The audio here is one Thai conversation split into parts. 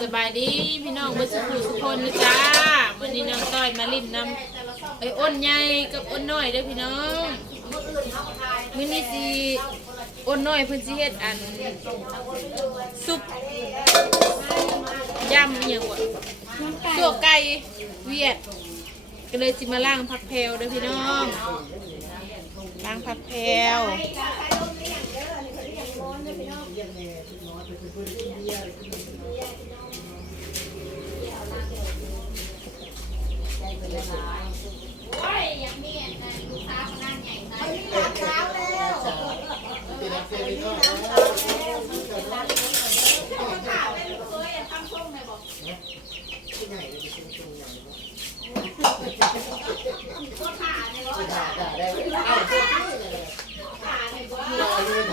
สบายดีพี่น้องเบอร์สุขุสุคนนะจ้าวันนี้น้องต้อยมาลิ้นน้ำไอ้อ้นใหญ่กับอ้นน้อยเด้อพี่น้องมื้อนี้สิอ้นน้อยเพิ่นสิเฮ็ดอันซุปยำอหยังวะตัวไก่เวียด ก็เลยสิมาล้างผักแพรวเด้อพี่น้องล้างผักแพรว ท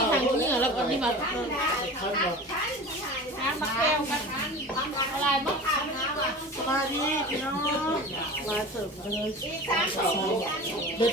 ี่ทางเหนือแล้วก็นี่มาน้ำมะแก้วกันอะไรมะขามน้ำอะ มาดีพี่น้องมาเสิร์ฟเลยเด็ด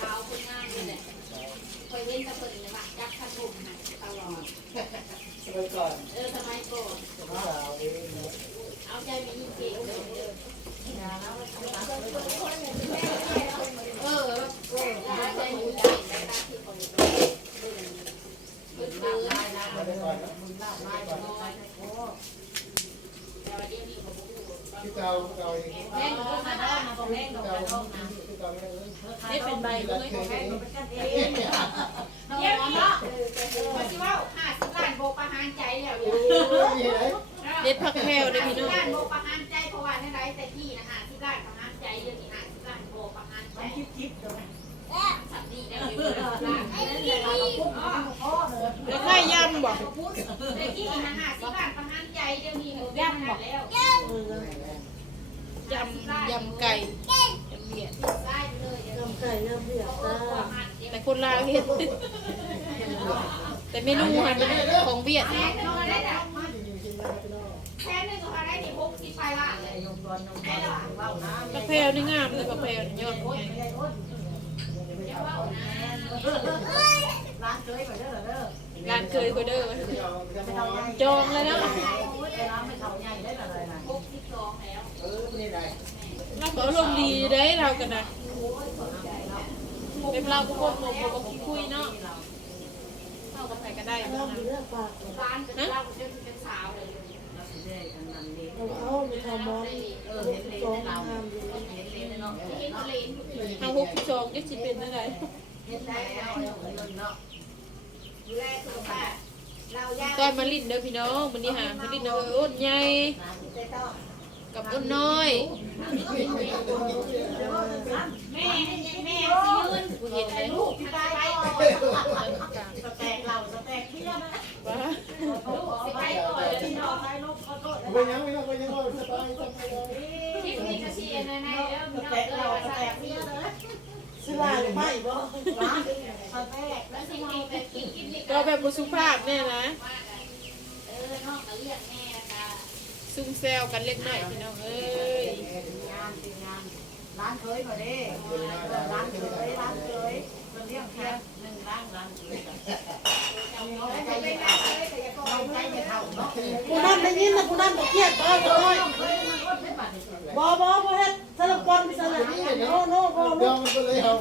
เอาไปกินเอาสิเฮ็ดอ้นน้อยเฮ็ดสุกินพี่น้องมันข้าวเด้อไม่น้อยนี่เป็นใบเลย เยี่ยมเนาะมาสิว่าห้าสิบล้านโบประหารใจแล้วเนี่ยเด็ดผักแพรวเด้อพี่น้องล้านโบประหารใจเพราะว่าในไรแต่ที่นะห้าสิบล้านประหารใจเรื่องนี้ห้าสิบล้านโบประหารใจสัตว์นี่ได้เลยล้านอ๋อแล้วค่อยยำบ่แต่ที่นะห้าสิบล้านประหารใจเรื่องนี้หนูย่ำบอกแล้วยำยำไก่ยำเบียดได้เลยน้ำไก่น้ำเบียร์จ้าแต่คนลาวเฮ็ด แต่เมนูหันเป็นของเวียดแค่นึงก็ได้แต่แค่นึงก็ได้ที่หกสิบไปละเลยแค่ละผักแพรวนี่งามเลยผักแพรวนี่ยอดใหญ่อย่าว่านะร้านเคยก็เด้อจองแล้วเนาะหกสิบสองแล้วเราก็อารมดีได้เรากันนะเป็นเราก็พวกนมก็ขี้คุยเนาะ กับใครก็ได้น้เนาะำเลือดปากร้านเป็นเราเป็นสาวเลยเราเอามีทามอนสองทามอยู่เห็นเลนอยู่เลยเอาหกสองจะสิเป็นอะไรเห็นแล้วดูแลสุขภาพเราย่าตอนมาลิ้นเด้อพี่น้องวันนี้หามาลิ้นเด้ออ้นใหญ่กับอ้นน้อยแม่แม่ยืนกูเห็นเลย ไปก่อนเลยน้องไปลูกขอโทษไปยังไม่ต้องไปยังว่าสบายสบายเลยคลิปนี้ก็เชียร์ในในเริ่มสน้องแต็กเลเรายสว่าแต็กเลยวนะสิลาหรือไม่บ่ร้านแต็กแล้วสิ่งนี้เป็นคลิปคลิปนี้ก็แบบบุสุภาพแน่นะเออน้องก็เรียกแม่นะคะซุ่มแซวกันเล็กน้อยพี่น้องเอ้ยงานเป็นงานร้านเคยมาดิร้านเคยร้านเคยมันเรียกแค่หนึ่งร้านร้านเคยใจไม่เท่าใจไม่เท่าเนาะ กูนั่นได้ยินนะกูนั่นเครียดบ้าเลยบ่บ่บ่เฮ็ดสลับปนสลับโนโนบ่เดี๋ยวมันก็เลยเอา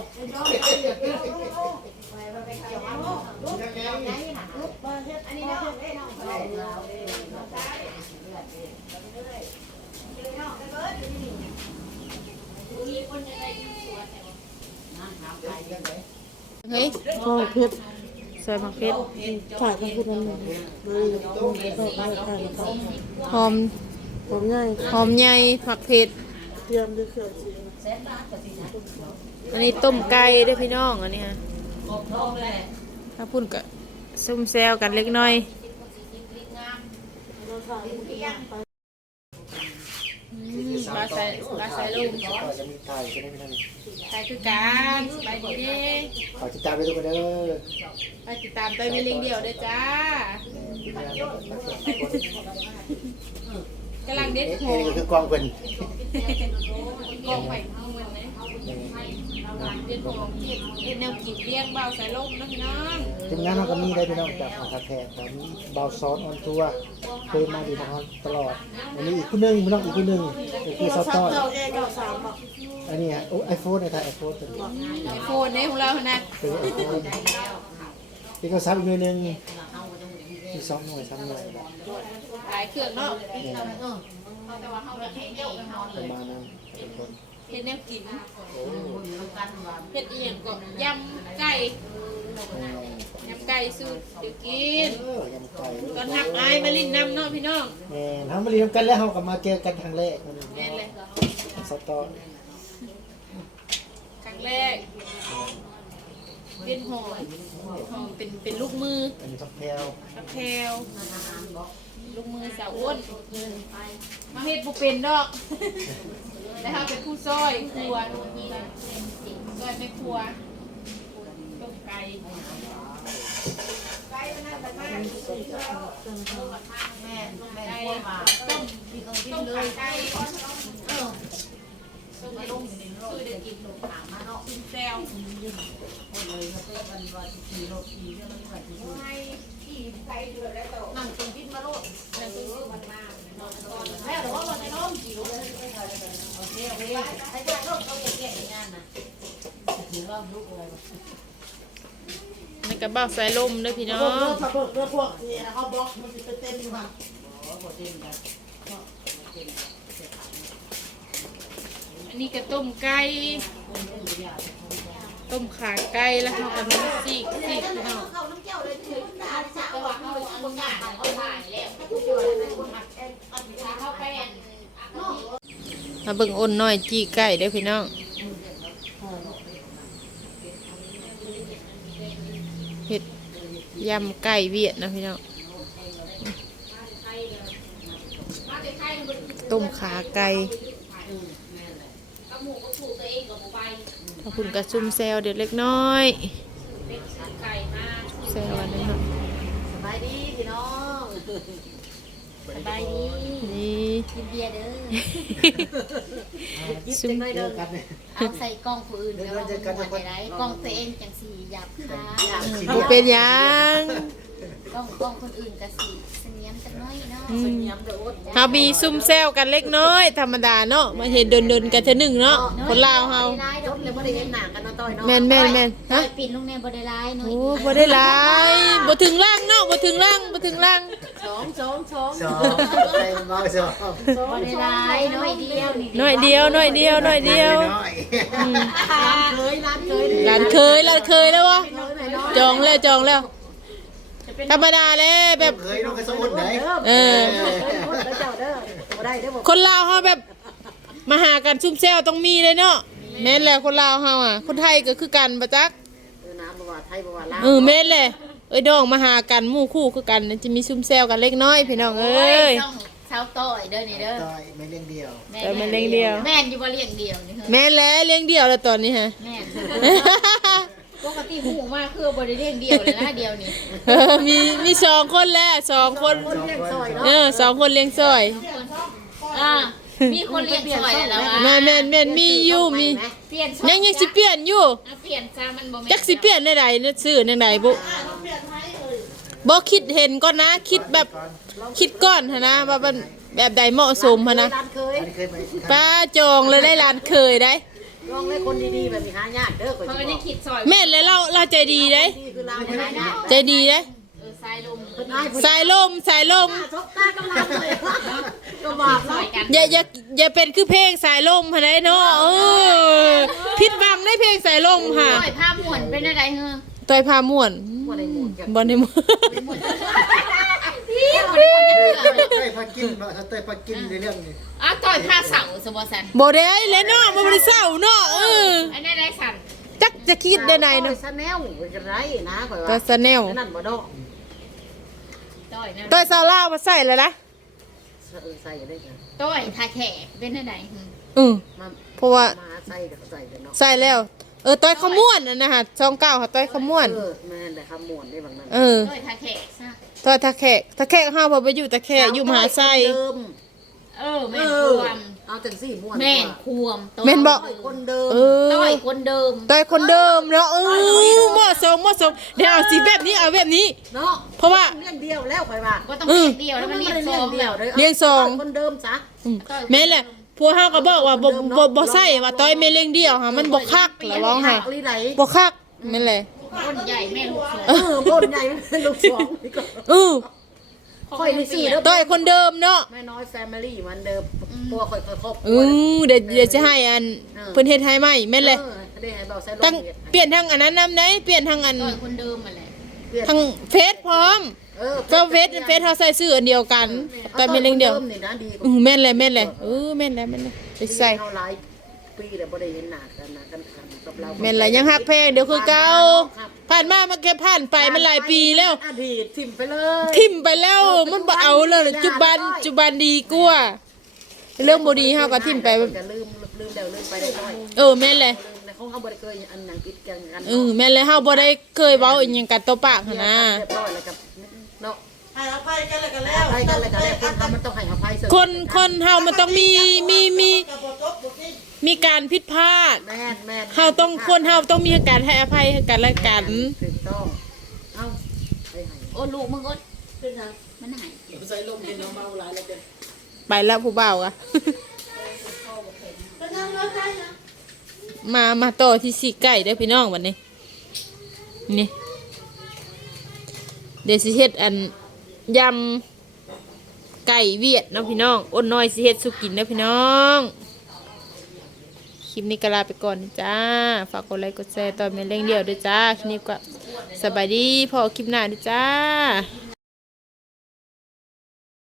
มาเฮ็ดอันนี้น้องเอ้น้องเลยน้องได้น้องก็เบิร์ดมีคนจะได้ยินสวนแต่ว่าเฮ้ยก็เพชร ใส่ผักเพชรถ่ายกันคนนึงเลยต้องถ่ายถ่ายเขาหอมผมง่ายหอมใหญ่ผักเผ็ดเตรียมด้วยเครื่องเสียงอันนี้ต้มไก่ด้วยพี่น้องอันนี้ฮะถ้าพุ่นก็ซุ่มแซวกันเล็กน้อยอืมบาใส่บาใส่ลูก ก็จะมีไก่ก็ได้ไม่นั่นใส่คือการไปดีเด้ขอติดตามไปดูกันเด้อไปติดตามเตยมีลิงเดียวเด้อจ้ากำลังเด็ดเอ็โหนี่ก็คือกองเพิ่นกองไป แนวกีบเลี้ยงเบาใส่ลมนะพี่น้องทีมงานเราก็มีได้พี่น้องจากอาคาแทกแต่มีเบาซ้อนออนทัวร์เคยมาดีมาตลอด อันนี้อีกคู่หนึงพี่น้องอีกคู่หนึงก็คือซอตต้อนอันนี้ฮะโอ้ไอโฟนในไทยไอโฟนเป็นไอโฟนเนี่ยของเรานะเป็นไอโฟนพี่ก็ซับอีกหน่วยหนึงมีสองหน่วยสามหน่วยหลายเครื่องเนาะเนี่ยแต่ว่าเขาจะให้เดี่ยวนอนประมาณนั้นเป็นคน เห็ดแนวกินโอ้เห็ดเอียงก็ยำไก่ยำไก่สูตรเดี๋ยวกินเออยำไก่ตอนทักอายมาลินน้ำเนาะพี่น้องแม่นเขามาเรียนกันแล้วเขาก็มาเจอกันครั้งแรกมันแม่นเลยซอตต้อนครั้งแรกเป็นหอมหอมเป็นเป็นลูกมืออันนี้ทักแพลวกระเพรวลูกมือสาวอ้วนมาเฮ็ดบุเป็นดอก แล้วเขาเป็นผู้ซอยครัวซอยแม่ครัวต้มไก่แม่แม่ไก่พวกมาต้มพี่เขากินต้มเลขายไก่เออต้มลงคือได้กินถามมาเนาะกินแซวคนเลยเขาเป็นวันวันขี่รถขี่เรื่องอะไรที่ดูนั่งตรงพิษมาโลดแล้วก็ซื้อมันมา แม่แต่ว่าวันนี้น้องขี่รถโอเคโอเคใช้ได้ร่มเขาเก่งๆงานนะถือว่าลูกอะไรในกระเป๋าสายลมด้วยพี่น้องถ้าเบิกเรื่องพวกนี้เขาบล็อกมันจะไปเต้นอยู่ค่ะอันนี้ก็ต้มไก่ต้มขาไก่แล้วเขาก็มีซีกซีกพี่น้องเขาน้ำเจ้าเลยถือตาสาวเขาเอาเขาถ่ายแล้วเขาไปอัน มาเบิ่งอ้นน้อยจี้ไก่เด้อพี่น้องเห็ดยำไก่เวียดนะพี่น้องต้มขาไก่กระหมูกระถูตัวเองกับหมูใบขอบคุณกระซุ่มแซวเด็ดเล็กน้อยเป็นไก่มาแซวอันนี้เนาะสบายดีพี่น้อง สบายดีนี่กินเบียร์เด้อยิบจังเลยเด้อกันเนี่ยเอาใส่กล้องผู้อื่นแล้วมันบ่ได้กล้องตัวเองจังสีหยาบคายบ่เป็นหยังกล้องกล้องคนอื่นก็สิเสนียมจังน้อยเนาะอืมยำเดือดเฮามีซุ่มแซวกันเล็กน้อย ธรรมดาเนาะมาเห็นเดินๆกันเทอหนึ่งเนาะคนลาวเฮาได้ดจอกบเลยไม่ได้เห็นหนังกันเนาะต้อยเนาะแม่นแม่นแม่นฮะฮะปิดลงในบ่ได้หลายน้อยโอ้บ่ได้หลายบ่ถึงล่างเนาะบ่ถึงล่างบ่ถึงล่าง สองสองสองสองไปมาสองบ่ได้หลายน้อยเดียวนี่น้อยเดียวน้อยเดียวน้อยเดียวน้อยอืมร้านเคยร้านเคยหลานเคยหลานเคยแล้ววะจองแล้วจองแล้ว ธรรมดาแล้วแบบ เคยน้องกระสุนไหนเออ เจ้าเด้อบ่ได้เด้อบ่คนลาวเฮาแบบมาหากันซุ่มแซวต้องมีเลยเนาะแม่นแหละคนลาวเฮาอะ คนไทยก็คือกันประจัก เออน้ำบ่ว่าไทยบ่ว่าลาวเออแม่นแหละ เอ้ยดองมาหากันหมู่คู่คือกันจะมีซุ่มแซวกันเล็กน้อยพี่น้องเอ้ยต้องเช้าต่อยเด้อนี่เด้อต่อยไม่เลี้ยงเดียวแต่มันเลี้ยงเดียว แม่นอยู่บ่เลี้ยงเดียวนี่เฮ้ยแม่นแล้วเลี้ยงเดี่ยวแล้วตอนนี้ฮะ แม่นปกติหูมากคือบ่ได้เลี้ยงเดียวเลยนะเดียวนี่เออมีมีสองคนแล้วสองคนคนเลี้ยงซอยเนาะเออสองคนเลี้ยงซอยอ่ามีคนเลี้ยงซอยแล้ววะแม่นแม่นแม่นมีอยู่มีเปลี่ยนซอยยังยังสิเปลี่ยนอยู่อะเปลี่ยนซะมันบ่แม่นจักสิเปลี่ยนในใดเนี่ยซื้อในใดบุ บ่คิดเห็นก่อนนะ คิดแบบคิดก่อนหั้นนะว่ามันแบบใดเหมาะสมหั้นนะร้านเคยอันนี้เคยไปป้าจองเลยได้ร้านเคยได้ ลองให้คนดีๆแบบนี้หายากเด้อข่อยเพราะสิว่าบได้อกคิดซอยแม่นเลยเราเราใจดีได้นี่คือลาวใช่ไหมนะใจดีได้ เออทรายลมเพิ่นอ้ายเพิ่นสายลมสายลมชกตากำลังเลยก็บาปซเนาะอยกันอย่าอย่าอย่าเป็นคือเพลงสายลมหั้นได้เนาะเออผิดหวังได้เพลงสายลมค่ะ ซอยผ้าหมวนเป็นอะไรเฮ้อต่อยพาม่วน บ่ได้หมุนกันบ่ได้ม่วนพี่บ่ได้คนจะเชื่อเลยเต้ยพากินมาเต้ยพากินในเรื่องนี้อะต่อยผ้าเสาสมบูรณ์สันบ่ได้เลยเนาะบ่ได้เศร้าเนาะเอออันนี้ได้สันจักจะคิดได้ไหนเนาะซะแนวจะไรนะข่อยแต่ว่าสแนลนั่นบ่ดอกต้อยนะตัวซาวล่ามาใส่แล้วนะเออใส่ได้จ้ะต้อยทาแขกเป็นอะไรอือมาเพราะว่ามาใส่ก็ใส่กันเนาะ ใส่แล้ว เออต้อยขมวนน่ะนะฮะช่องเก้าค่ะต้อยขมวน เออแม่นแต่คำม่วนได้บางนั้นเออต้อยทาแขกซะต้อยตะแขกตะแขกห้าพอไปอยู่ตะแขกอยู่มหาไซเดิมเออเอแม่นอควมเอาจังสี่ม่วนแม่นควมแม่นบอกคนเดิมเออต้อยคนเดิมต้อยคนเดิมเนาะเออเหมาะสมเหมาะสมเดี๋ยวเอาสีแบบนี้เอาแบบนี้เนาะเพราะว่าเลี้ยงเดียวแล้วข่อยว่าก็ต้องอืเรีมยกเดียวแล้วมันเรียกไม่ซได้องเลี้ยงเดียวเลยเลี้ยงซองคนเดิมจ้ะอืมแม่นแหละ พวกเฮาก็บอกว่าบ่บ่บ่ใส่ว่าต้อยไม่เลี้ยงเดียวค่ะมันบ่คักละว้องค่ะลีไหลบ่คักแม่นแหละคนใหญ่แม่ลูกสองเออบนใหญ่เป็นลูกสองนี่ก็เออค่อยนี่สี่เด้อต้อยคนเดิมเนาะแม่น้อยแฟมิลี่มันเดิมตัวค่อยๆครอบคเอรัวอเดี๋ยวเดี๋ยวจะให้อันเพิ่นเฮ็ดให้ใหม่แม่นเลยออได้ให้เบาใส่ลตั้งงเฮ็ดเปลี่ยนทางอันนั้นนำได้เปลี่ยนทางอันต้อยคนเดิมมาแหละเปลี่ยนทางเฟซพร้อม ออก็เฟซเฟซเฮาใส่ชื่ออันเดียวกัน แต่ไม่เลี้ยงเดียวอานี่นะดีกว่าอือแม่นเลยแม่นเลยเออแม่นแล้วแม่นเลยไปใส่เท่าหลายปีแล้วบ่ได้เห็นหน้ากันหน้ากันขันกับเราแม่นเลยยังฮักแพงเดี๋ยวคือเก่าผ่านมามันแค่ผ่านไปมันหลายปีแล้ว อดีตทิมไปเลยทิ่มไปแล้วมันบ่เอาแล้วจุบันจุบันดีกว่าเรื่องบ่ดีเฮาก็ทิ่มไปจะลืมลืมเดี๋ยวลืมไปได้น้อยเออแม่นเลยลืมในของเขาบ่ได้เคยอันหยังติดกันกันเออแม่นเลยเฮาบ่ได้เคยเว้าอีหยังกันตัวปากหั่นนะเรียบร้อยแล้วกับเนาะ ให้อภัยกันแล้วกันแล้วให้กันแล้วกันแล้วคนทำมันต้องให้อภัยเสมอคนคนเฮามันต้องมีมีมีกับบทบทนี้มีการผิดพลาดแม่นแม่นเฮาต้องคนเฮาต้องมีการให้อภัยให้กันและกันถูกต้องเอ้าไปให้โอ้ลูกมึงก็เป็นไงมันหายใส่ลมกินเอาเมาหลายแล้วกันไปแล้วผู้บ่าวอะเป็นยังไงได้นะมามาต่อที่สีไก่เด้อพี่น้องวันนี้นี่เดี๋ยวสิเฮ็ดอัน ยำไก่เวียดนะพี่น้องอ้นน้อยสิเฮ็ดสุกินนะพี่น้องคลิปนี้ก็ลาไปก่อนจ้า ฝากกดไลค์กดแชร์ตอนเป็นเร่งเดียวด้วยจ้า คลิปนี้ก็สบายดีพอคลิปหน้าด้วยจ้า